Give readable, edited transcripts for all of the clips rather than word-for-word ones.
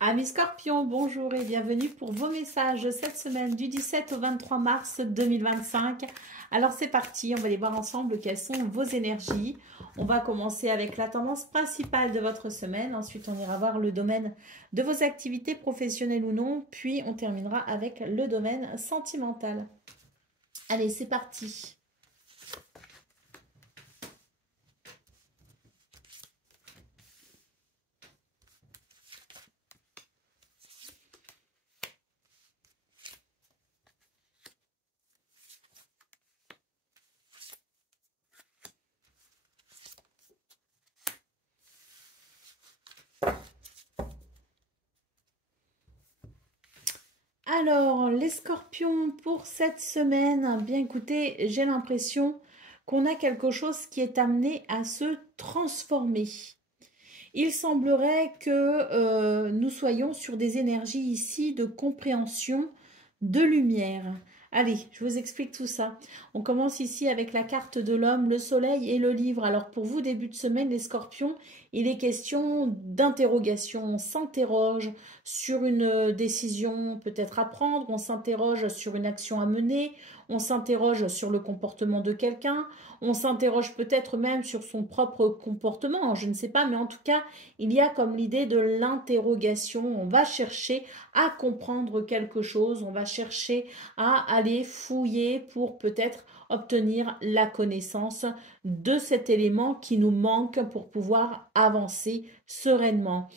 Amis Scorpions, bonjour et bienvenue pour vos messages de cette semaine du 17 au 23 mars 2025. Alors c'est parti, on va aller voir ensemble quelles sont vos énergies. On va commencer avec la tendance principale de votre semaine. Ensuite, on ira voir le domaine de vos activités professionnelles ou non. Puis, on terminera avec le domaine sentimental. Allez, c'est parti. Alors, les scorpions, pour cette semaine, bien écoutez, j'ai l'impression qu'on a quelque chose qui est amené à se transformer. Il semblerait que nous soyons sur des énergies ici de compréhension, de lumière. Allez, je vous explique tout ça. On commence ici avec la carte de l'homme, le soleil et le livre. Alors pour vous, début de semaine, les scorpions, il est question d'interrogation. On s'interroge sur une décision peut-être à prendre, on s'interroge sur une action à mener, on s'interroge sur le comportement de quelqu'un, on s'interroge peut-être même sur son propre comportement, je ne sais pas, mais en tout cas, il y a comme l'idée de l'interrogation. On va chercher à comprendre quelque chose, on va chercher à aller fouiller pour peut-être obtenir la connaissance de cet élément qui nous manque pour pouvoir avancer sereinement.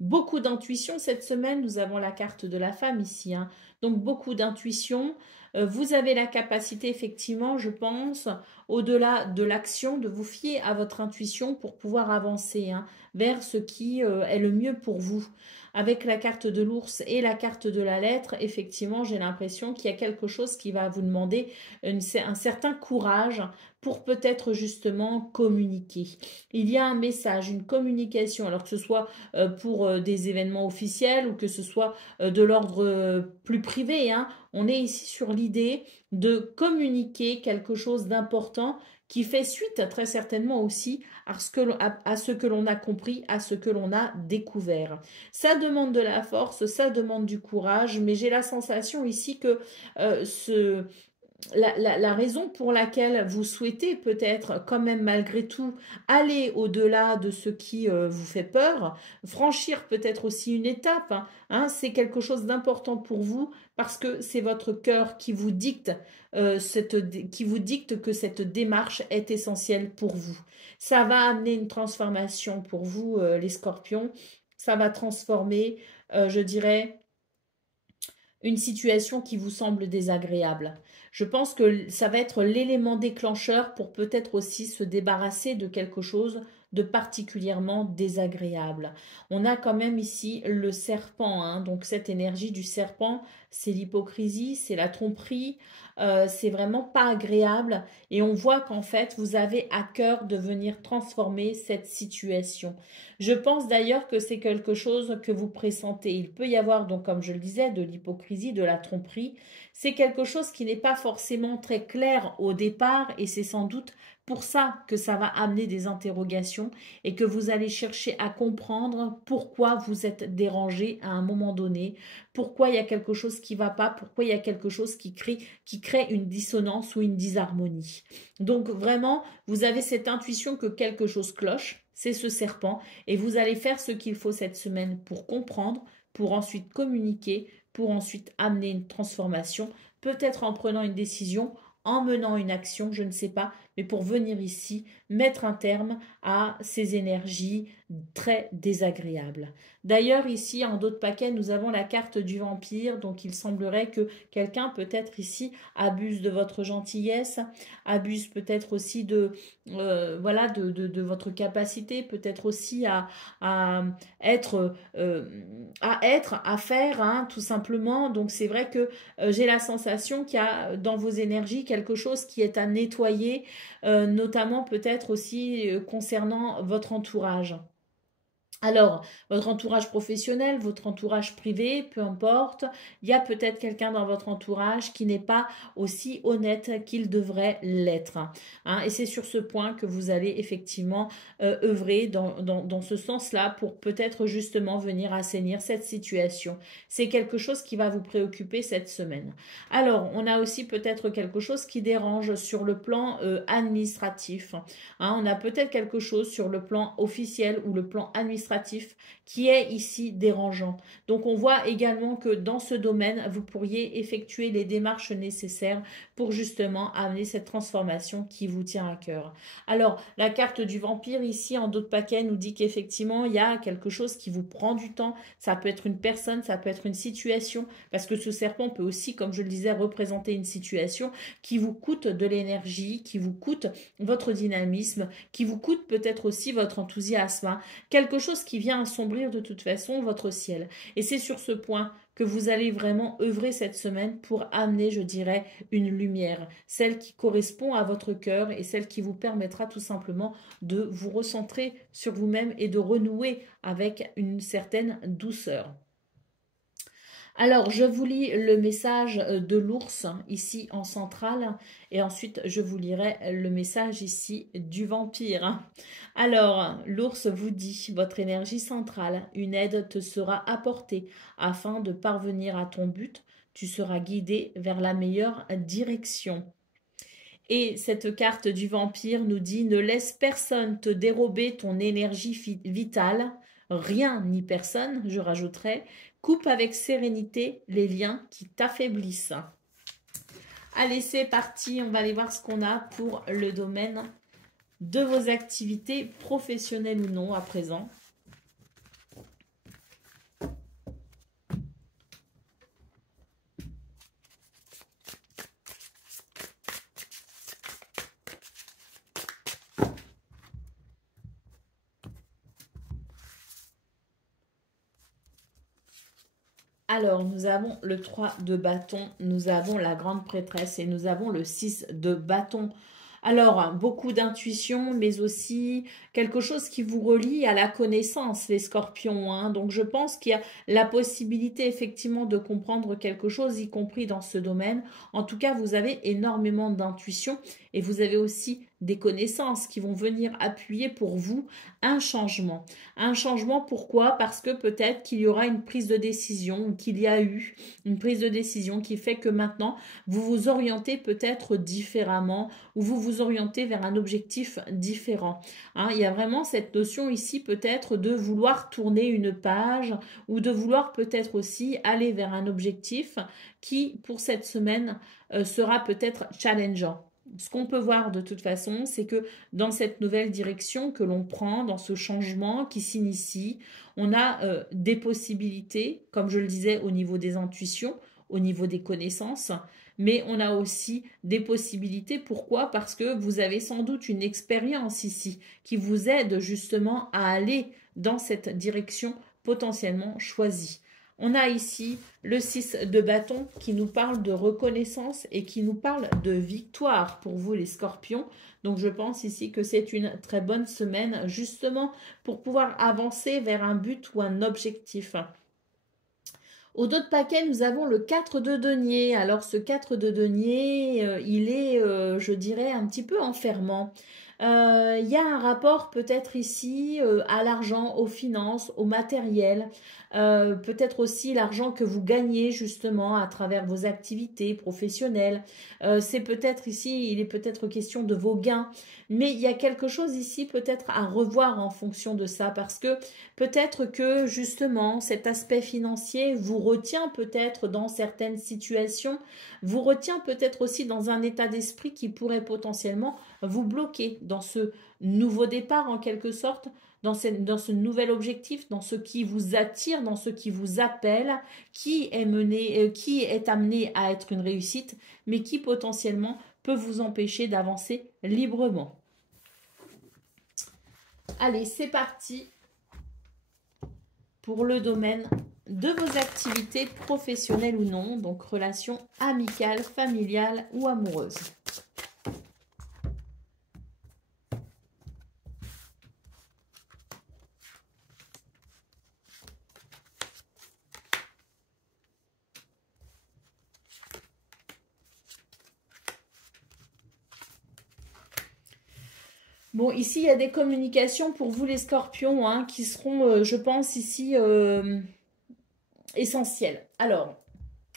Beaucoup d'intuition cette semaine, nous avons la carte de la femme ici, hein. Donc beaucoup d'intuition. Vous avez la capacité effectivement, je pense, au-delà de l'action, de vous fier à votre intuition pour pouvoir avancer, hein, vers ce qui est le mieux pour vous. Avec la carte de l'ours et la carte de la lettre, effectivement, j'ai l'impression qu'il y a quelque chose qui va vous demander un certain courage pour peut-être justement communiquer. Il y a un message, une communication, alors que ce soit pour des événements officiels ou que ce soit de l'ordre plus privé, hein. On est ici sur l'idée de communiquer quelque chose d'important qui fait suite très certainement aussi à ce que l'on a compris, à ce que l'on a découvert. Ça demande de la force, ça demande du courage, mais j'ai la sensation ici que la raison pour laquelle vous souhaitez peut-être quand même malgré tout aller au-delà de ce qui vous fait peur, franchir peut-être aussi une étape, hein, c'est quelque chose d'important pour vous parce que c'est votre cœur qui vous dicte qui vous dicte que cette démarche est essentielle pour vous. Ça va amener une transformation pour vous, les scorpions. Ça va transformer, je dirais, une situation qui vous semble désagréable. Je pense que ça va être l'élément déclencheur pour peut-être aussi se débarrasser de quelque chose de particulièrement désagréable. On a quand même ici le serpent, hein, donc cette énergie du serpent, c'est l'hypocrisie, c'est la tromperie, c'est vraiment pas agréable et on voit qu'en fait vous avez à cœur de venir transformer cette situation. Je pense d'ailleurs que c'est quelque chose que vous pressentez. Il peut y avoir donc, comme je le disais, de l'hypocrisie, de la tromperie. C'est quelque chose qui n'est pas forcément très clair au départ et c'est sans doute pour ça que ça va amener des interrogations et que vous allez chercher à comprendre pourquoi vous êtes dérangé à un moment donné, pourquoi il y a quelque chose qui ne va pas, pourquoi il y a quelque chose qui crée une dissonance ou une disharmonie. Donc vraiment, vous avez cette intuition que quelque chose cloche, c'est ce serpent, et vous allez faire ce qu'il faut cette semaine pour comprendre, pour ensuite communiquer, pour ensuite amener une transformation, peut-être en prenant une décision, en menant une action, je ne sais pas, mais pour venir ici mettre un terme à ces énergies très désagréables. D'ailleurs, ici, en dos de paquet, nous avons la carte du vampire, donc il semblerait que quelqu'un, peut-être ici, abuse de votre gentillesse, abuse peut-être aussi voilà, de votre capacité, peut-être aussi à être, à faire, hein, tout simplement. Donc c'est vrai que j'ai la sensation qu'il y a dans vos énergies quelque chose qui est à nettoyer, notamment peut-être aussi concernant votre entourage. Alors, votre entourage professionnel, votre entourage privé, peu importe, il y a peut-être quelqu'un dans votre entourage qui n'est pas aussi honnête qu'il devrait l'être, hein. Et c'est sur ce point que vous allez effectivement œuvrer dans ce sens-là pour peut-être justement venir assainir cette situation. C'est quelque chose qui va vous préoccuper cette semaine. Alors, on a aussi peut-être quelque chose qui dérange sur le plan administratif, hein. On a peut-être quelque chose sur le plan officiel ou le plan administratif qui est ici dérangeant. Donc on voit également que dans ce domaine, vous pourriez effectuer les démarches nécessaires pour justement amener cette transformation qui vous tient à cœur. Alors la carte du vampire ici en dos de paquet nous dit qu'effectivement il y a quelque chose qui vous prend du temps. Ça peut être une personne, ça peut être une situation, parce que ce serpent peut aussi, comme je le disais, représenter une situation qui vous coûte de l'énergie, qui vous coûte votre dynamisme, qui vous coûte peut-être aussi votre enthousiasme, hein. Quelque chose qui vient assombrir de toute façon votre ciel. Et c'est sur ce point que vous allez vraiment œuvrer cette semaine pour amener, je dirais, une lumière, celle qui correspond à votre cœur et celle qui vous permettra tout simplement de vous recentrer sur vous-même et de renouer avec une certaine douceur. Alors, je vous lis le message de l'ours ici en centrale et ensuite je vous lirai le message ici du vampire. Alors, l'ours vous dit, votre énergie centrale, une aide te sera apportée afin de parvenir à ton but. Tu seras guidé vers la meilleure direction. Et cette carte du vampire nous dit, ne laisse personne te dérober ton énergie vitale, rien ni personne, je rajouterai, coupe avec sérénité les liens qui t'affaiblissent. Allez, c'est parti, on va aller voir ce qu'on a pour le domaine de vos activités professionnelles ou non à présent. Alors, nous avons le 3 de bâton, nous avons la grande prêtresse et nous avons le 6 de bâton. Alors, beaucoup d'intuition, mais aussi quelque chose qui vous relie à la connaissance, les scorpions, hein. Donc, je pense qu'il y a la possibilité effectivement de comprendre quelque chose, y compris dans ce domaine. En tout cas, vous avez énormément d'intuition et vous avez aussi des connaissances qui vont venir appuyer pour vous un changement. Un changement, pourquoi? Parce que peut-être qu'il y aura une prise de décision, ou qu'il y a eu une prise de décision qui fait que maintenant, vous vous orientez peut-être différemment ou vous vous orientez vers un objectif différent, hein. Il y a vraiment cette notion ici peut-être de vouloir tourner une page ou de vouloir peut-être aussi aller vers un objectif qui, pour cette semaine, sera peut-être challengeant. Ce qu'on peut voir de toute façon, c'est que dans cette nouvelle direction que l'on prend, dans ce changement qui s'initie, on a des possibilités, comme je le disais, au niveau des intuitions, au niveau des connaissances, mais on a aussi des possibilités. Pourquoi? Parce que vous avez sans doute une expérience ici qui vous aide justement à aller dans cette direction potentiellement choisie. On a ici le 6 de bâton qui nous parle de reconnaissance et qui nous parle de victoire pour vous les scorpions. Donc je pense ici que c'est une très bonne semaine justement pour pouvoir avancer vers un but ou un objectif. Au dos de paquet, nous avons le 4 de denier. Alors ce 4 de denier, il est, je dirais, un petit peu enfermant. Il y a un rapport peut-être ici à l'argent, aux finances, au matériel, peut-être aussi l'argent que vous gagnez justement à travers vos activités professionnelles. C'est peut-être ici, il est peut-être question de vos gains, mais il y a quelque chose ici peut-être à revoir en fonction de ça, parce que peut-être que justement cet aspect financier vous retient peut-être dans certaines situations, vous retient peut-être aussi dans un état d'esprit qui pourrait potentiellement vous bloquer dans ce nouveau départ en quelque sorte, dans ce nouvel objectif, dans ce qui vous attire, dans ce qui vous appelle, qui est amené à être une réussite, mais qui potentiellement peut vous empêcher d'avancer librement. Allez, c'est parti pour le domaine de vos activités professionnelles ou non, donc relations amicales, familiales ou amoureuses. Bon, ici, il y a des communications pour vous les scorpions, hein, qui seront, je pense, ici essentielles. Alors,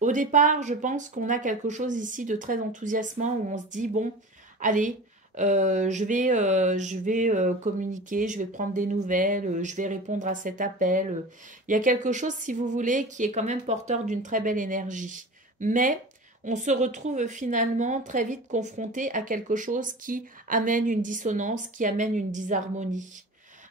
au départ, je pense qu'on a quelque chose ici de très enthousiasmant où on se dit, bon, allez, je vais communiquer, je vais prendre des nouvelles, je vais répondre à cet appel. Il y a quelque chose, si vous voulez, qui est quand même porteur d'une très belle énergie. Mais on se retrouve finalement très vite confronté à quelque chose qui amène une dissonance, qui amène une disharmonie.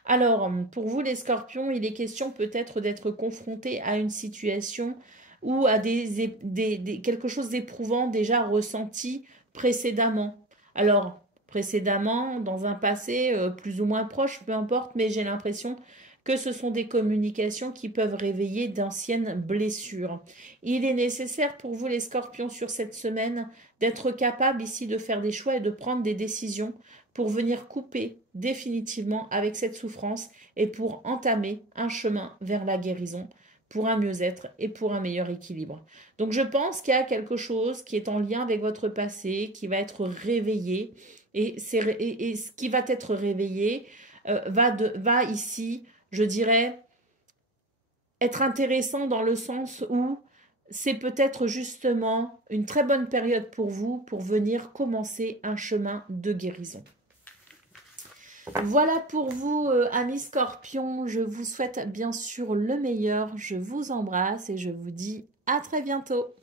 Alors, pour vous les scorpions, il est question peut-être d'être confronté à une situation ou à quelque chose d'éprouvant déjà ressenti précédemment. Alors, précédemment, dans un passé plus ou moins proche, peu importe, mais j'ai l'impression que ce sont des communications qui peuvent réveiller d'anciennes blessures. Il est nécessaire pour vous les scorpions sur cette semaine d'être capable ici de faire des choix et de prendre des décisions pour venir couper définitivement avec cette souffrance et pour entamer un chemin vers la guérison, pour un mieux-être et pour un meilleur équilibre. Donc je pense qu'il y a quelque chose qui est en lien avec votre passé, qui va être réveillé, et ce qui va être réveillé va ici, je dirais, être intéressant dans le sens où c'est peut-être justement une très bonne période pour vous pour venir commencer un chemin de guérison. Voilà pour vous, amis scorpions. Je vous souhaite bien sûr le meilleur. Je vous embrasse et je vous dis à très bientôt.